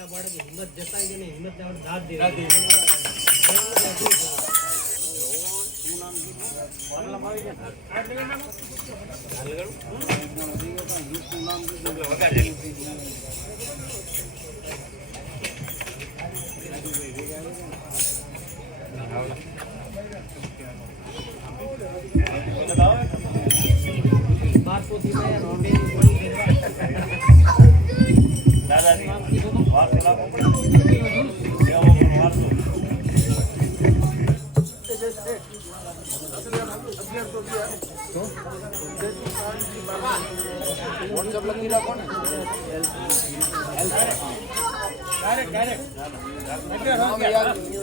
हिम्मत जताई कि नहीं हिम्मत ने दाद दे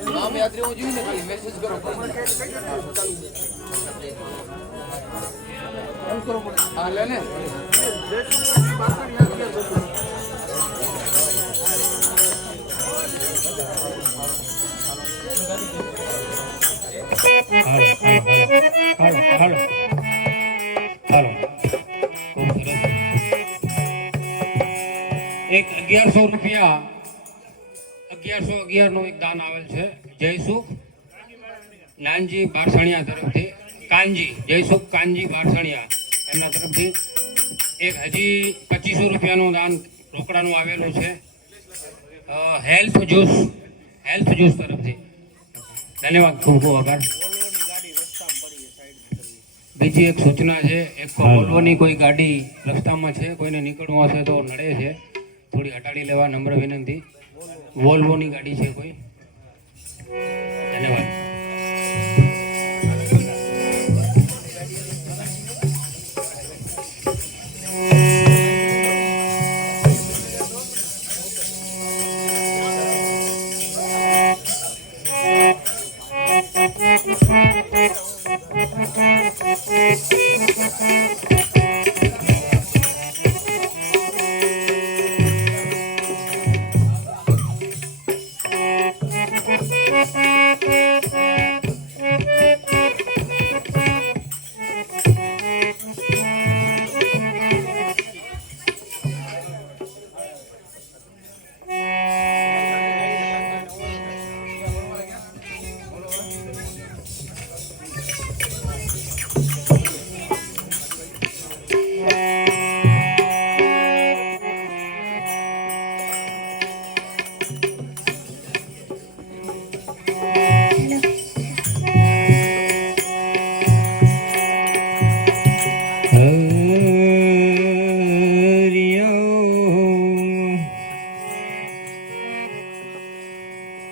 नाम याद रहવું જોઈએ ને ખાલી મેસેજ કરો હા લે ને એક 1100 રૂપિયા 1111 નું એક દાન આવેલ છે જયસુખ નાનજી બારસણિયા તરફથી કાનજી જયસુખ કાનજી બારસણિયા એમના તરફથી એક હજી 2500 રૂપિયાનું દાન રોકડાનું આવેલું છે હેલ્થ જ્યુસ તરફથી ધન્યવાદ ખૂબ ખૂબ આભાર બીજી એક સૂચના છે એક વોલ્વોની કોઈ ગાડી રસ્તામાં છે કોઈને નીકળવું હશે તો નડે છે થોડી હટાડી લેવા નમ્ર વિનંતી વોલ્વોની ગાડી છે કોઈ ધન્યવાદ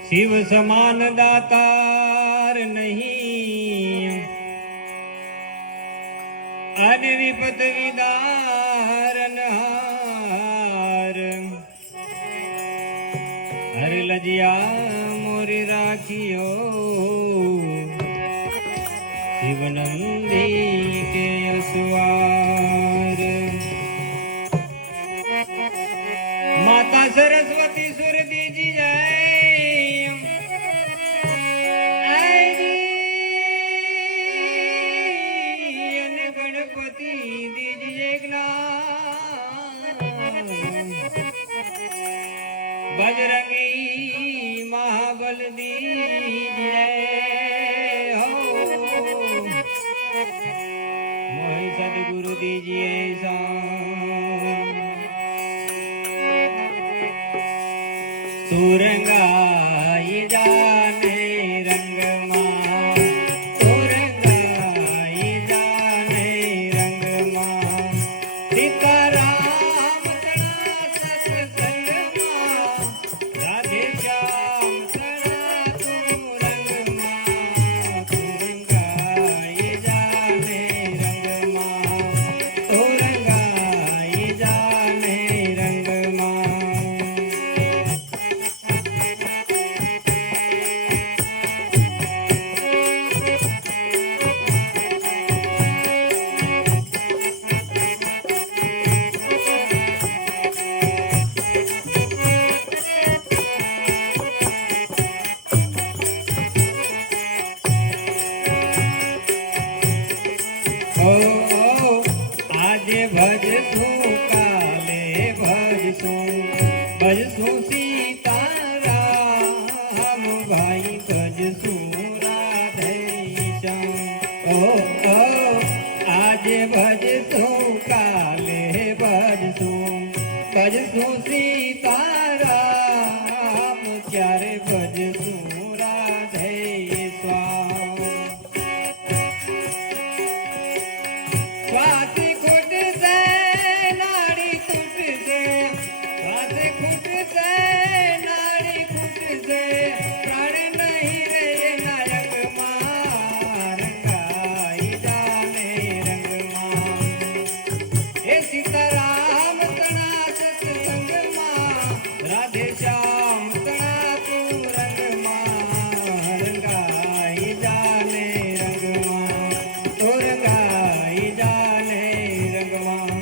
शिव समान दातार नहीं आदि विपत विदारन हार हर लजिया मोरी राखियो शिवनंदी के असवार माता सरस्वती सुर दीजी जाए बजरंगी महाबल दीजिए हो मोहि सदगुरु दीजिए तुरंगाई जाने रंग मां तुरंगाई जाने रंग मां सीताराम સીતારામ ભાઈ ભજશું રાધેશ્યામ ઓ આજે ભજશું કાલે ભજશું સીતારામ ક્યારે ભજશું રાધેશ્યામ સ્વાતિ ખૂટશે નાડી ખૂટશે સ્વાતિ ખૂટશે નાડી ખૂટશે પ્રાણ નહીં રે નાયકમાં રંગાઈ જાને રંગમાં હે સીતારામ તણા સત્સંગમાં રાધે શ્યામ તણા તું રંગમાં રંગાઈ જાને રંગમાં તો રંગાઈ જાને રંગમાં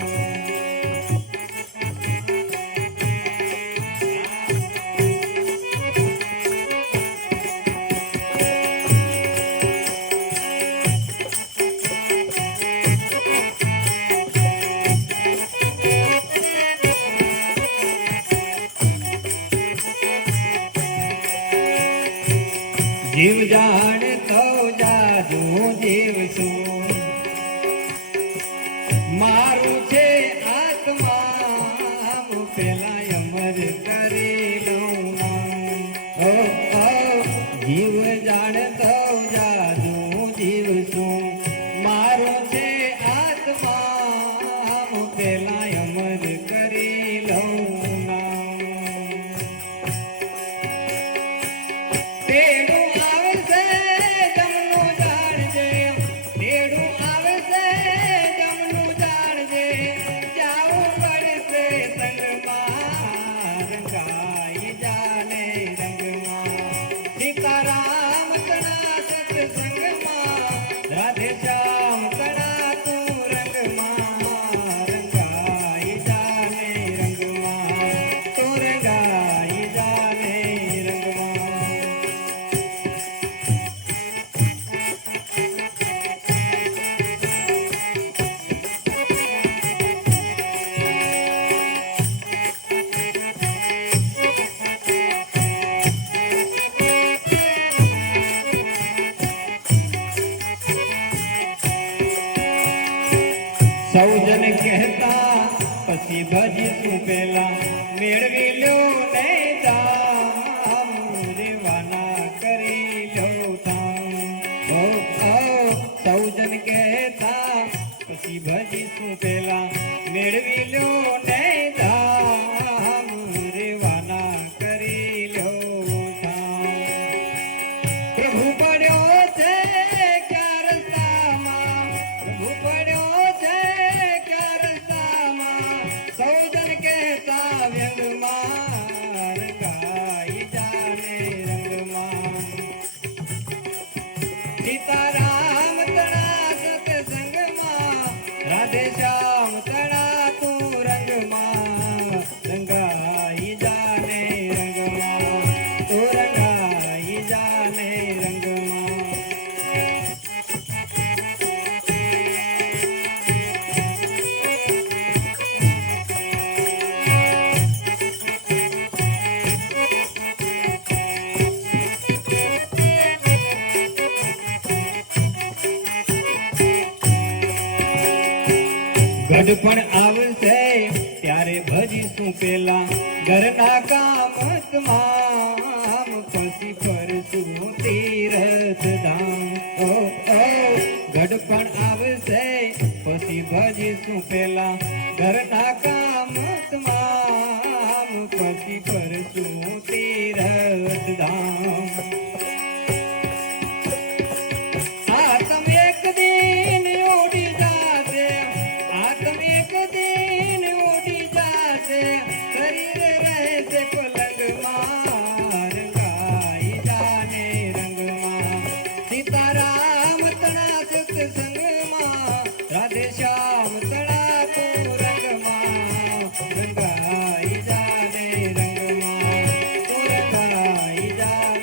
જીવ જાણ તો જાદુ જીવ છું મારું છે આત્મા પેલા અમર કરી લઉં જીવ જાણ તો જાદુ જીવ છું મારું છે આત્મા પેલા અમર કરી લઉં તેડું આવશે જમનું જાણજે તેડું આવશે જમનું જાણજે જાવું પડશે સંગમાં રંગાઈ જાને રંગમાં સીતારામ તણા સત્સંગમાં રાધે શ્યામ તણા તું રંગમાં રંગાઈ જાને રંગમાં તો રંગાઈ જાને રંગમાં સૌજન કહેતા પછી ભજીશું પેલા મેળવી લો નહીં દામ રેવાના કરી લો તામ સૌજન કહેતા પછી ભજીશું પેલા મેળવી લો નહીં દામ રેવાના કરી લો તામ પ્રભુ પડ્યો છે ક્યાં રસ્તામાં પ્રભુ પડ્યો છે ક્યાં રસ્તામાં સૌજન કહેતા વ્યંગમાં રંગાઈ જાને રંગમાં સીતારામ તણા સત્સંગમાં રાધે શ્યામ તણા તું રંગમાં રંગાઈ જાને રંગમાં તું રંગાઈ જાને રંગમાં ગઢપણ આવશે ત્યારે ભજીશું પેલા ઘરના કામ તમામ પછી ફરશું તીરથ ધામ ગઢપણ આવશે પછી ભજીશું પેલા ઘરના કામ તમામ પછી ફરશું તીરથ ધામ આતમ એક દિન ઉડી જાશે આતમ એક દિન ઉડી જાશે શરીર રહેશે પલંગમાં રંગાઈ જાને રંગમાં સીતારામ તણા સત્સંગમાં રાધે શ્યામ તણા તું રંગમાં રંગાઈ જાને રંગમાં તું રંગાઈ જાને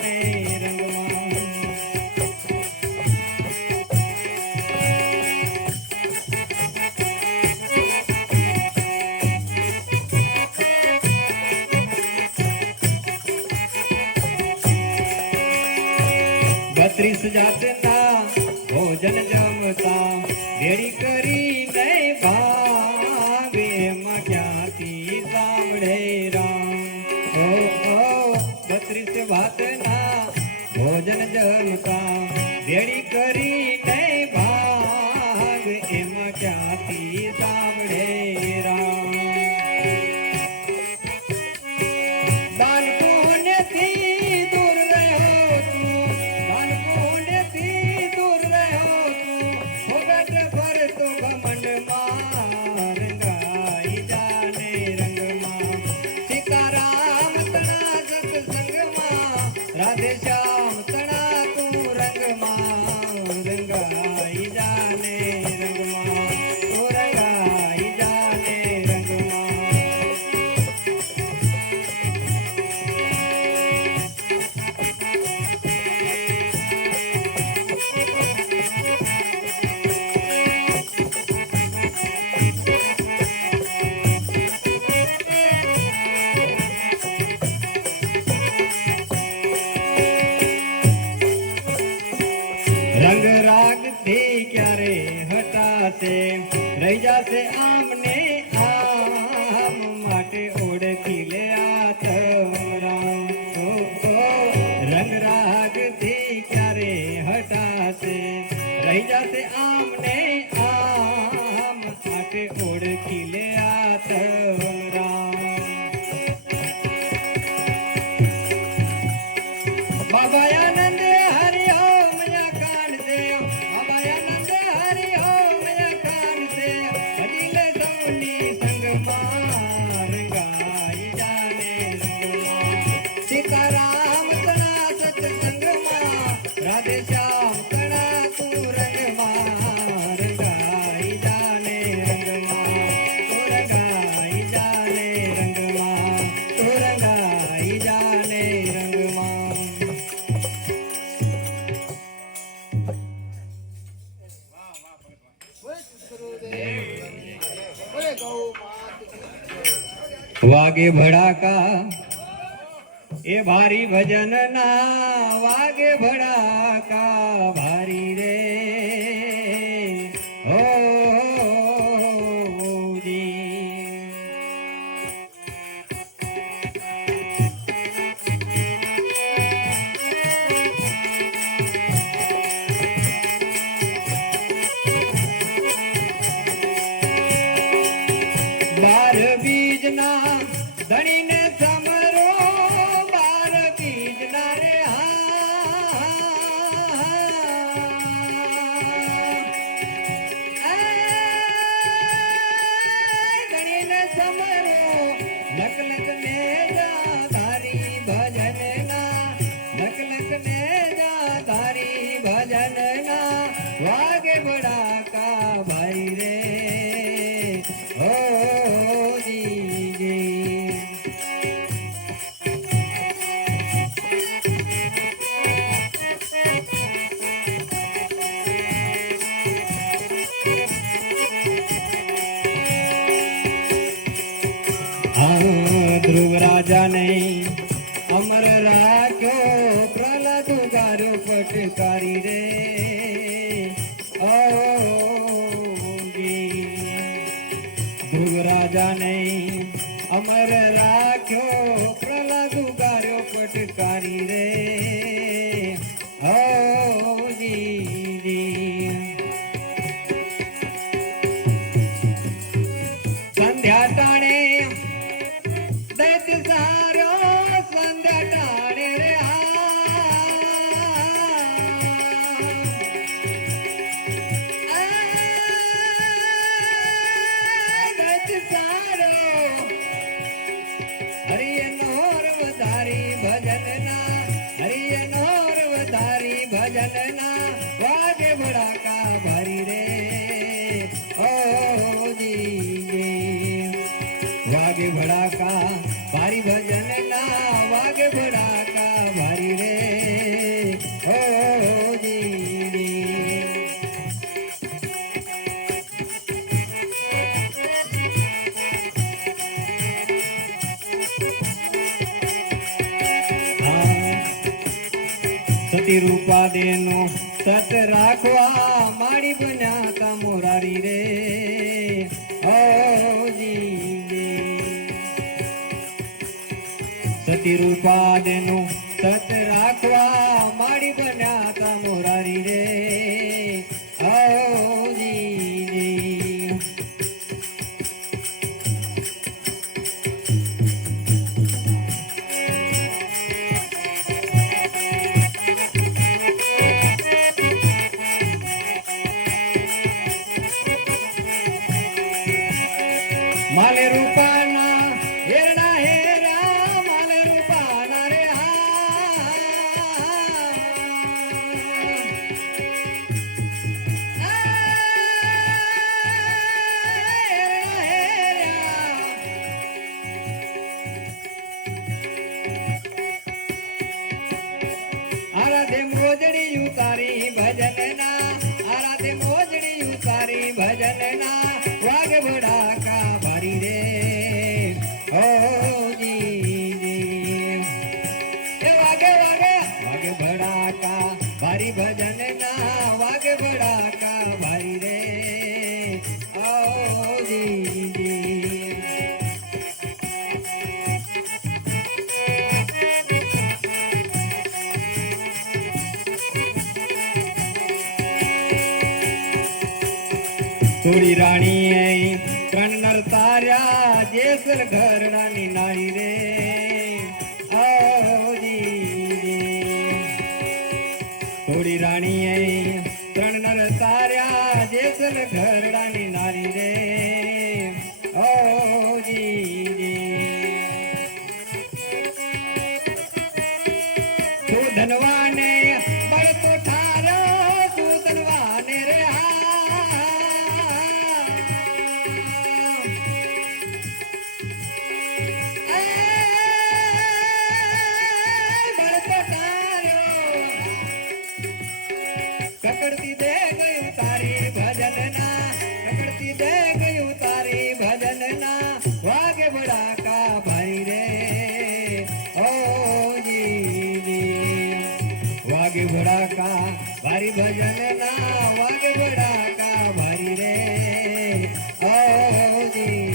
32 જાતના ભોજન જમતા ભેળી કરી નહીં ભાવે એમાં ક્યાંથી સાંભળે રામ. 32 ભાતના ભોજન જમતા ભેળી કરી નહીં ભાવે એમાં ક્યાંથી સાંભળે રામ. દાન પુણ્યથી દૂર રહ્યો તું, દાન પુણ્યથી દૂર રહ્યો તું, ભોગટ ભરતો ઘમંડમાં રંગાઈ જાને રંગમાં. સીતારામ તણા સત્સંગમાં, રાધે શ્યામ તણા તું રંગમાં, રંગાઈ જાને રંગમાં, ઓ રંગાઈ જાને રંગમાં. રંગ રાગ થી ક્યારે હટાશે, રહી જશે આમને આમ, માટે ઓળખી લે આત્મરામ. રંગ રાગ થી ક્યારે હટાશે, રહી જશે આમને આમ, માટે ઓળખી લે આત્મરામ. બાબા આનંદ હરિ ઓમ યા કાન દે, બાબા આનંદ હરિ ઓમ યા કાન દે, હજીલે સૌની સંગમાં રંગાઈ જાને રંગમાં. સીતારામ તણા સત્સંગમાં, રાધે શ્યામ તણા તું રંગમાં, રંગાઈ જાને રંગમાં, તું રંગાઈ જાને રંગમાં, તું રંગાઈ જાને રંગમાં. બોલે ગૌ માત કી. વાગે ભડાકા એ ભારી ભજન ના, વાગે ભડાકા ભારી રે. હો જી. બાર બીજના ધણીને સમરો, બાર બીજના રે ધણીને સમરો, લક લક ને જા ધારી ભજનના, લક લક ને જા ધારી ભજનના, વાગે ભડાકા ભાઈ રે. હો જી. ધ્રુવ રાજા ને અમર રાખ્યો, પ્રહલાદ ગારો પટકારી રે. ઓ જી. ધ્રુવ રાજા ને અમર રાખ્યો, પ્રહલાદ ગારો પટકારી રે. ઓ જી. સંધ્યા ટાણે દૈત્ય સારો, સંધ્યા ટાણે રે દૈત્ય સારો, હરિય નોર વધારી ભજનના, હરિય નોર વધારી ભજનના, વાગે ભડાકા ભારી રે. ઓ જી. વાગે ભડાકા ભારી ભજનના, વાગે ભડાકા ભારી રે. ઓ જી. સતી રૂપા દેનો સત રાખવા મારી બન્યા તા મોરારી રે ઓજી સતી રૂપા દેનો સત રાખવા મારી બન્યા તા મોરારી રે ઓજી માલે રૂપાના હેરણા હેરા માલે રૂપાના રે આરાધે મોજડી ઉતારી ભજનના આરાધે મોજડી ઉતારી ભજનના વાગ ભડાકા ભારી રે ઓ જી વાગે વાગે વાગે ભડાકા ભારી ભજનના વાગ ભડાકા ભારી રે ઓ જી થોડી રાણી ત્રણ નર તાર્યા જેસર ઘરડાની નાળી રે થોડી રાણી ત્રણ નર તાર્યા જેસર ઘરડાની નાળી રે તું ધનવાને બળતો ઠાર્યો તું ધનવાને રે કકડતી દે ગયું તારી ભજનના કકડતી દે ગયું તારી ભજનના વાગે બડાકા ભારી રે ઓ જી વાગે બડાકા ભારી ભજનના વાગે બડાકા ભારી રે ઓ જી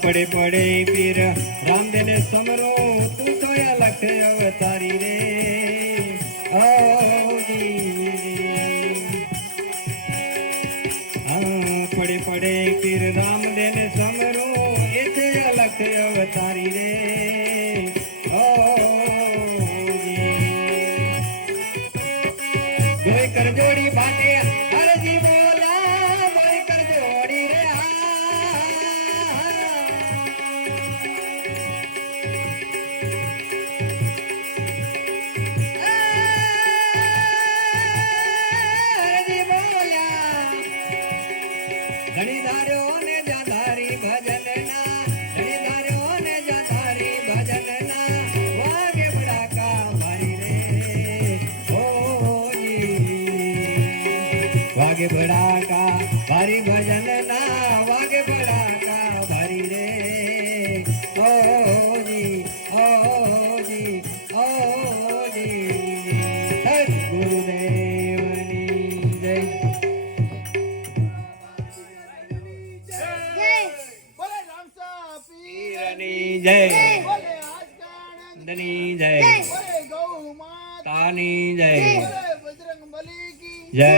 પડે પડે પીર રામદેને સમરો તું તો લખ અવતારી રે પડે પડે પીર રામદેને સમરો એ છે લખ અવતારી રે ગોય કર જોડી બાતે હરજી બોલા ગોય કર જોડી રે ઘણી ધાર્યો ને જાધારી ભજનના ઘણી ધાર્યો ને જાધારી ભજનના વાગે બડાકા ભારી રે ઓ વાગે બડાકા ભારી ભજનના વાગે બડાકા ભારી રે ઓ જી સદગુરુદેવની જય જય દની જય તાની જય बजरंगबली की જય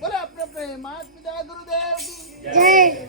बोला अपने माता पिता गुरुदेव की जय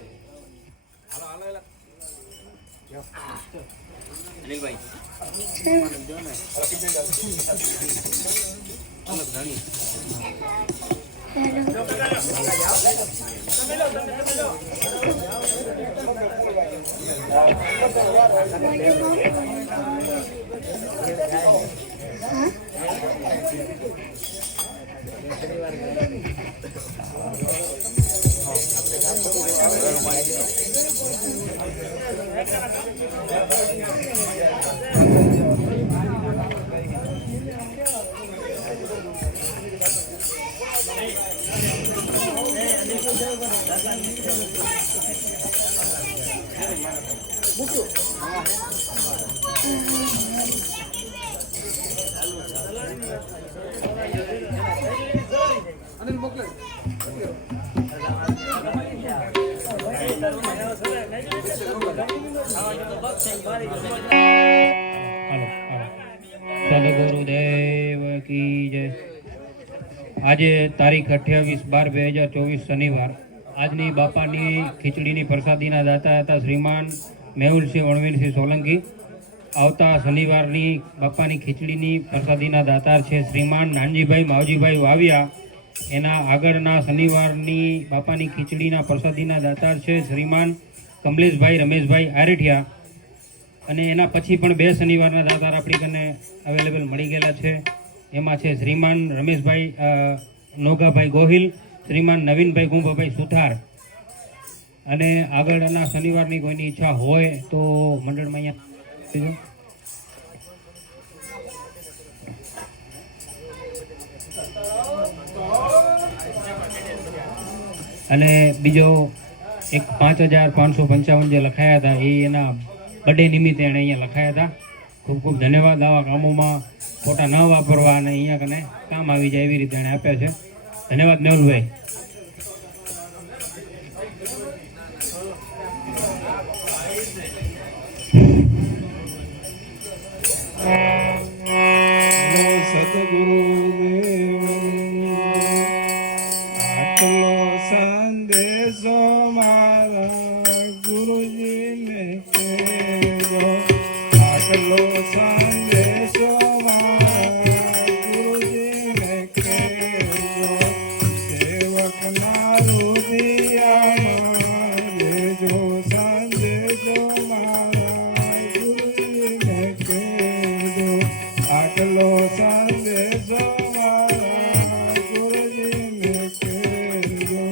અનિલ મોકલે. સદગુરુદેવ કી જય. આજે તારીખ 28/12/2024 શનિવાર. આજની બાપાની ખીચડીની પ્રસાદીના દાતા હતા શ્રીમાન મેહુલસિંહ વણવીરસિંહ સોલંકી. આવતા શનિવારની બાપાની ખીચડીની પ્રસાદીના દાતાર છે શ્રીમાન નાનજીભાઈ માવજીભાઈ વાવિયા. એના આગળના શનિવારની બાપાની ખીચડીના પ્રસાદીના દાતાર છે શ્રીમાન કમલેશભાઈ રમેશભાઈ આરેઠિયા. અને એના પછી પણ 2 શનિવારના દાતાર આપણી કને અવેલેબલ મળી ગયેલા છે. એમાં છે શ્રીમાન રમેશભાઈ નોગાભાઈ ગોહિલ, શ્રીમાન નવીનભાઈ ગુંભાભાઈ સુથાર. અને આગળના શનિવારની કોઈની ઈચ્છા હોય તો મંડળમાં અહીંયા. અને બીજો એક 5555 જે લખાયા હતા એ એના બર્થડે નિમિત્તે એણે અહીંયા લખાયા હતા. ખૂબ ખૂબ ધન્યવાદ. આવા કામોમાં ખોટા ન વાપરવા અને અહીંયા કને કામ આવી જાય એવી રીતે એણે આપ્યા છે. ધન્યવાદ મેહુલભાઈ. આટલો સંદેશો મારા ગુરુજીને કહેજો. આટલો સંદેશો મારા ગુરુજીને કહેજો. સેવકના રુદિયામાં દેજો સંદેશો મારા ગુરુજીને કહેજો. આટલો સંદેશો મારા ગુરુજીને કહેજો.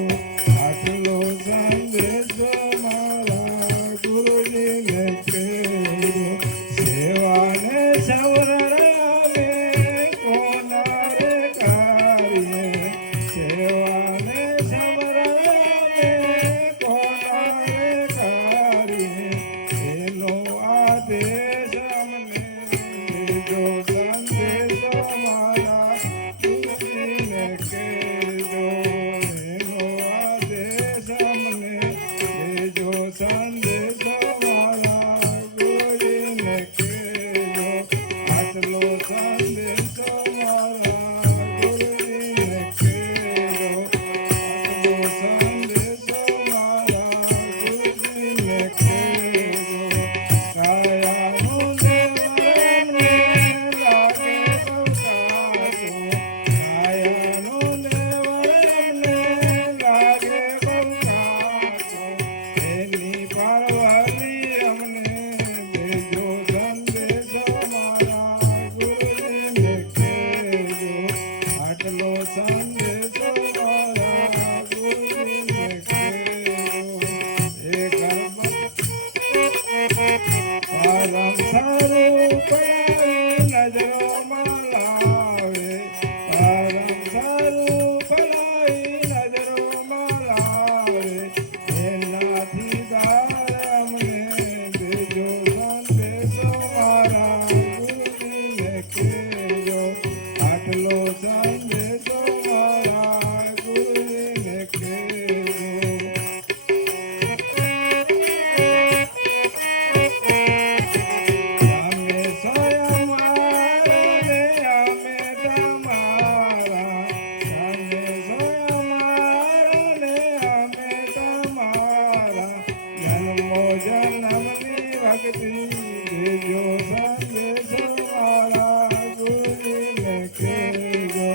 આટલો સંદેશો મારા ગુરુજીને કહેજો. સેવાને સવરણે કોના રે કાર્ય. સેવાને સવરણે કોના રે કાર્ય. એનો આદેશ અમને દેજો. સંદેશો મારા ગુરુજીને કહેજો. એનો આદેશ અમને દેજો. સંદેશો મારા ગુરુજીને કહેજો. આટલો સંદેશો મારા ગુરુજીને કહેજો. આટલો સંદેશો મારા ગુરુજીને કહેજો. કાયાનું દેવરને લાગે બહુ કાચો. કાયાનું દેવરને લાગે બહુ કાચો. એની પરવારી અમને દેજો. સંદેશો મારા ગુરુજીને કહેજો. આટલો સંદેશો મારા ગુરુજીને કહેજો. એ કર્મ પારમ સારું પડાવી નજરોમાં લાવે. પારમ સારું પડાવી નજરોમાં લાવે. એનાથી દાર અમને દેજો. સંદેશો મારા ગુરુજીને કહેજો. આટલો સંદેશો મારા ગુરુજીને કહેજો. અમે સ્વયં મારને અમે તમારા. અમે સ્વયં મારને અમે તમારા. જન્મો જન્મની ભક્તિ દેજો. સંદેશો મારા ગુરુજીને કહેજો.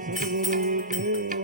સદગુરુદેવ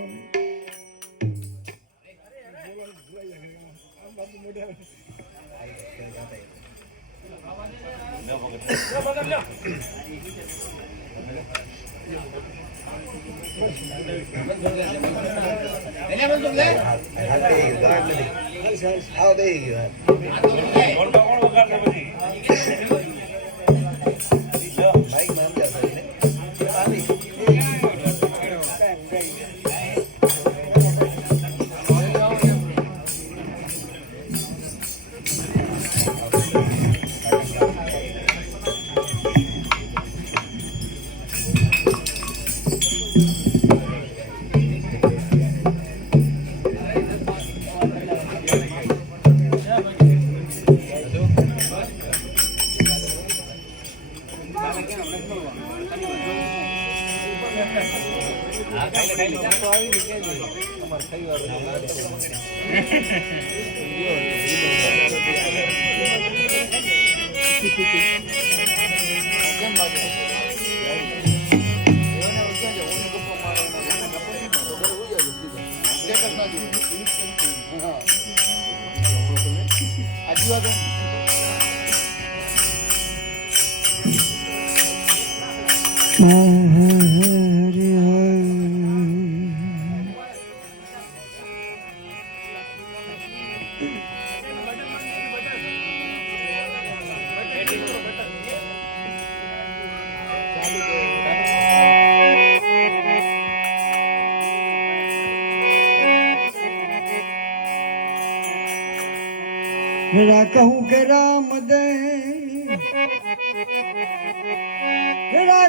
कहूँ के राम दे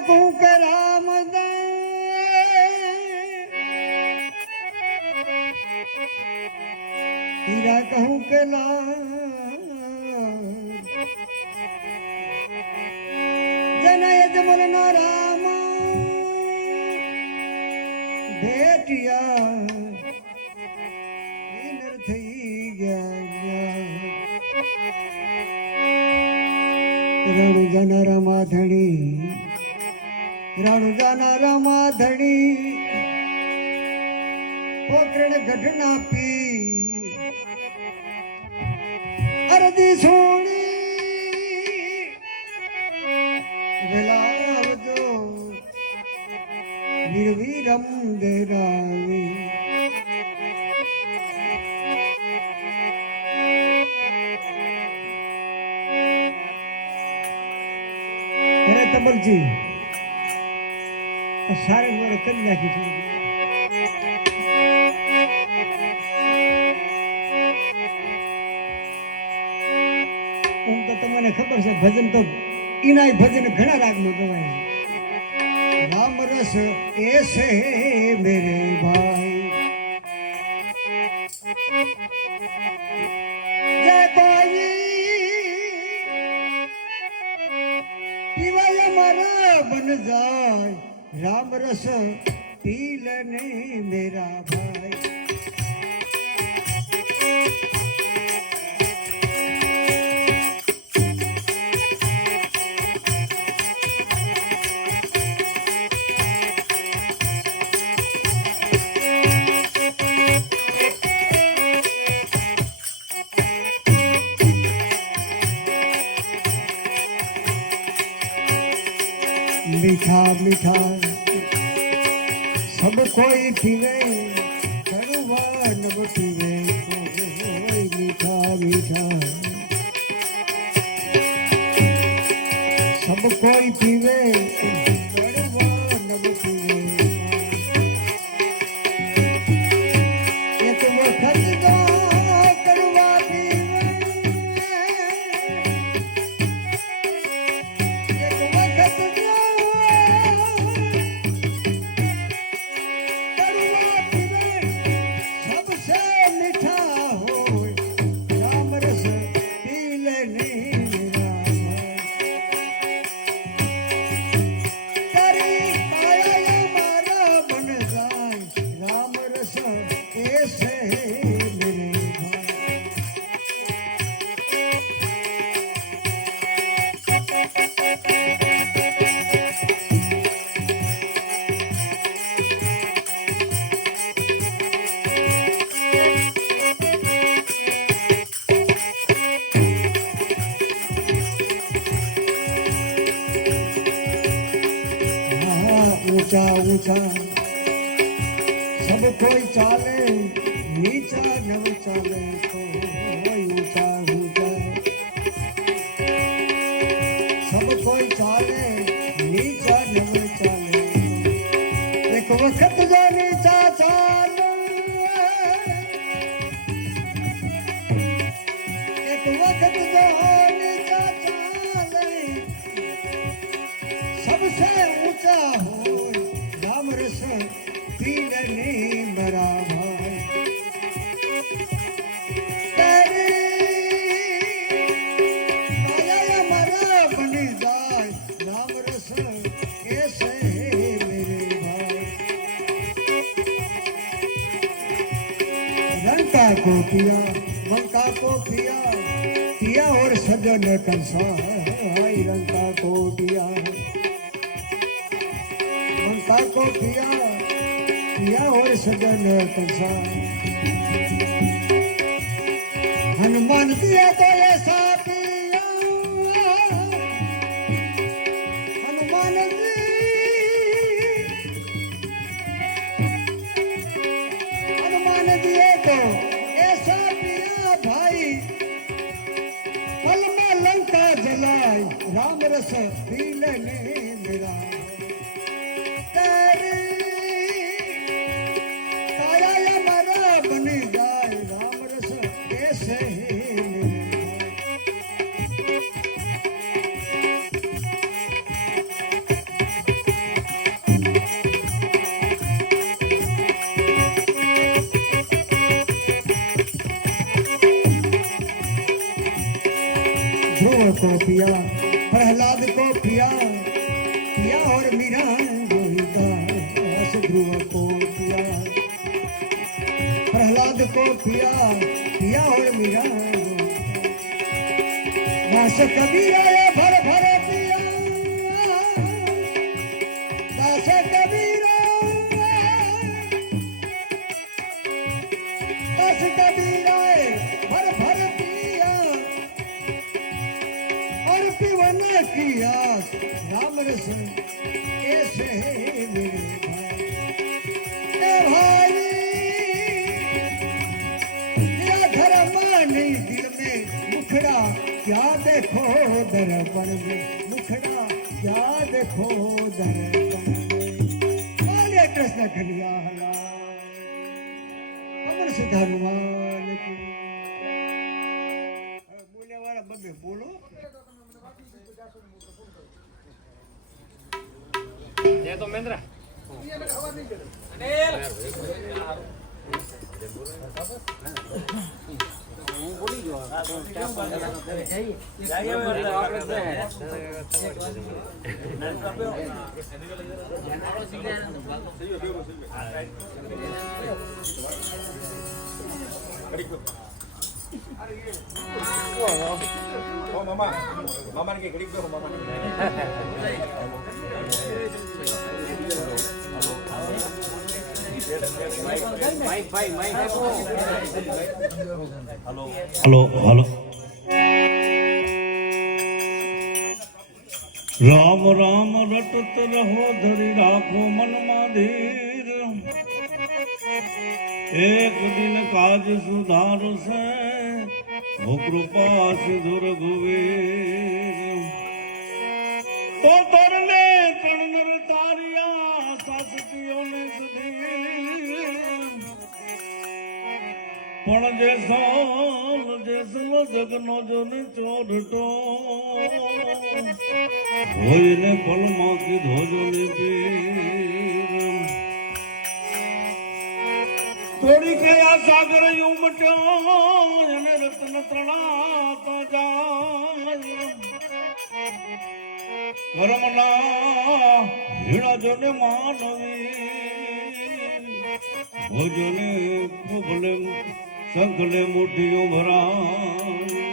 कहूँ के राम दे हीरा कहूँ के जनय जमल न राम भेटिया थी रणु जना रमाधणी पोकरण घटना पी अरदी सोनी विलावजो वीरवीरम देरावी तमलजी सारे मोड़े कर नाखी तो तमने खबर से भजन तो इना भजन घना राग में गवाय राम रस ऐसे मेरे भाई जय भाई बन जाए राम रस पी लेने मेरा भाई मीठा मीठा सब कोई पीवे कड़वा न पीवे कोई मीठा मीठा सब कोई पीवे कड़वा न पीवे एक वक्त दो कड़वा पीवे एक वक्त ऊंचा सब कोई चाले नीचा नव चाले कोई ऊंचा ऊंचा सब कोई चाले नीचा नव चाले एक वक्त जो नीचा चाले एक वक्त जो नीचा चाले सबसे ऊंचा हो राम रस पीड़ने मरा भाई तेरी माया मरा बनी जाए राम रस ऐसे मेरे भाई रंका को पिया बंका को पिया पिया और सजन कंसा रंका को पिया बंका को पिया और सजन कंसा हनुमान दिया तो ऐसा पिया हनुमान जी हनुमान दिए तो ऐसा पिया भाई पल में लंका जलाई राम रस पी लेने मेरा तेरी काया या मरा बनी जाए राम रस कैसे ध्रुव को पिया प्रहलाद को पिया पिया और मीरा गोविंदास ध्रुव को पिया प्रहलाद को पिया पिया और मीरा दास कबीरा ये भर भर पिया दास कबीरा दास कबीरा भर भर पिया और पीवन किया राम रस ऐसे मेरे भाई तेरा धर्मानी दिल में मुखड़ा क्या देखो दर्पण में मुखड़ा क्या देखो दर्पण में बोले कृष्ण कन्हैया अमर सिद्ध हनुमान की बोले वाला बब्बे बोलो જય તો મહેન્દ્ર મામા ને ઘડીક દો મામા हेलो हेलो राम राम रटत रहो धरी राखो मन माधीर एक दिन काज सुधार से हो कृपा सिधु रघुवीर तो तरले कणनर तारिया शासकियों ने सुधीर पण જેસલો જગનો જોને ચોરટો હોઈને પલમાં કીધો જોને પીર થોડી કયા સાગર ઉમટ્યો અને રત્ન તણાતો જાય ધર્મના હીણા જોને માનવી ભોજને ભલે સંકલે મુઠ્ઠીઓ ભરાય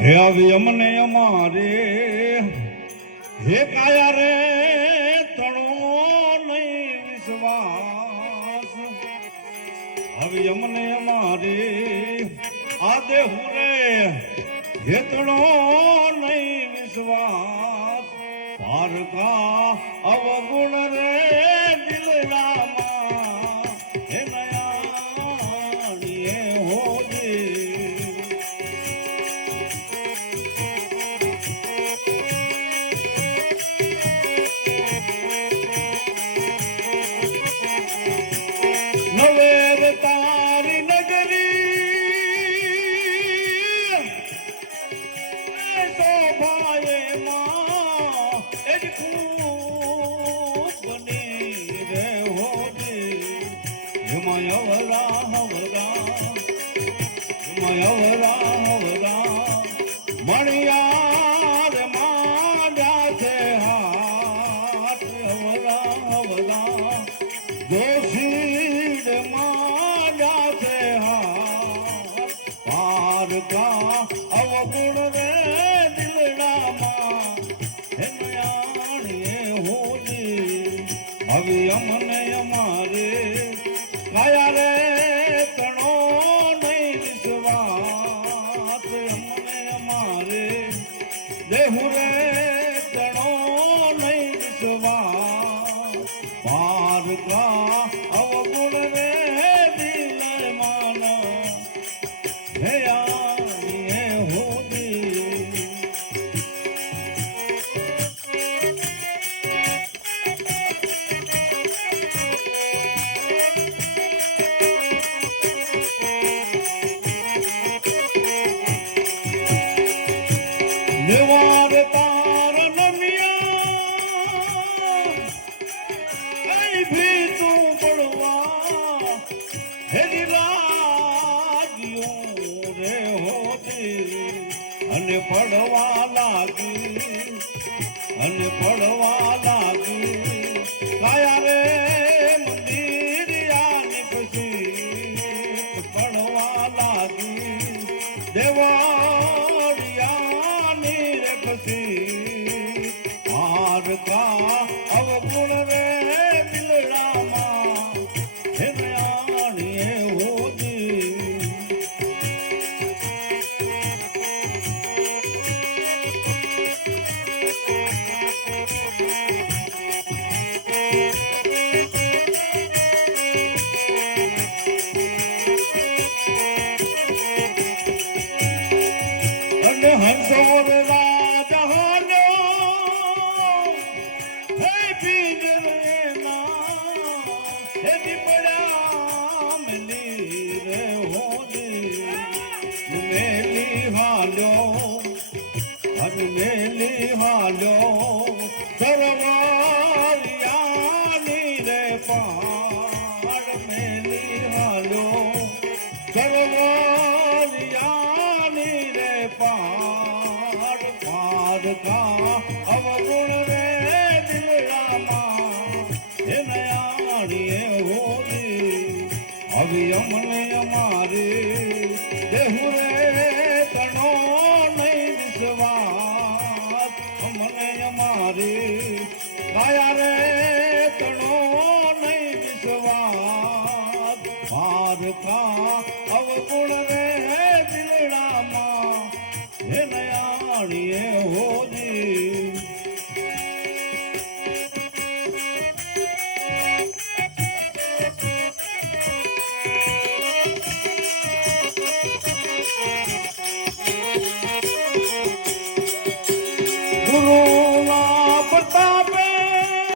હે આવી અમને અમારે હે કાયા રે તણો નહીં હવે અમને અમારે આ દેહું રે હેતણો નહીં વિશ્વાસ પારકા અવગુણ રે દિલડામાં હે નયાણીએ હોજી નવેર તારી નગરી શોભાએ માં એ જ ખૂબ બની રે હોજી હિમાયવરા મણિયાર માંડ્યા છે હાથ હવરા દોષીડ માંડ્યા છે હાથ પારકા અવગુણ રે દિલડામાં હે નયાણીએ હોજી હવે અમને અમારે કાયા રે તણો નહીં વિશ્વાસ અમને અમારે દેહુ રે તણો નહીં વિશ્વાસ પારકા અવગુણ રે દિલમાન હે આણીએ હોજી નિવાર તાર નમિયા ભી તું પડવા હેરી લાગ્યું રે હોતી અને પડવા લાગી કાયા રે મંદિરિયાની પછી પડવા લાગી દેવાળિયાની રે પછી પારકા અવગુણ રે દિલડામાં હે નયાણીએ હોજી અને હંસોર રાજા હે પિંજરેના હે દીપડા મિલી રે હોજી મેલી હાલ્યો સરવારિયાની રે પાડ મેલી હાલ્યો સરવારિયાની રે પાડ પારકા અવગુણ રે દિલડામાં હે નયાણીએ હોજી હવે અમને અમારે દેહુ રે તણો નહીં વિશ્વાસ અમને અમારે કાયા રે તણો નહીં વિશ્વાસ પારકા અવગુણ રે દિલડામાં હે નયાણીએ હો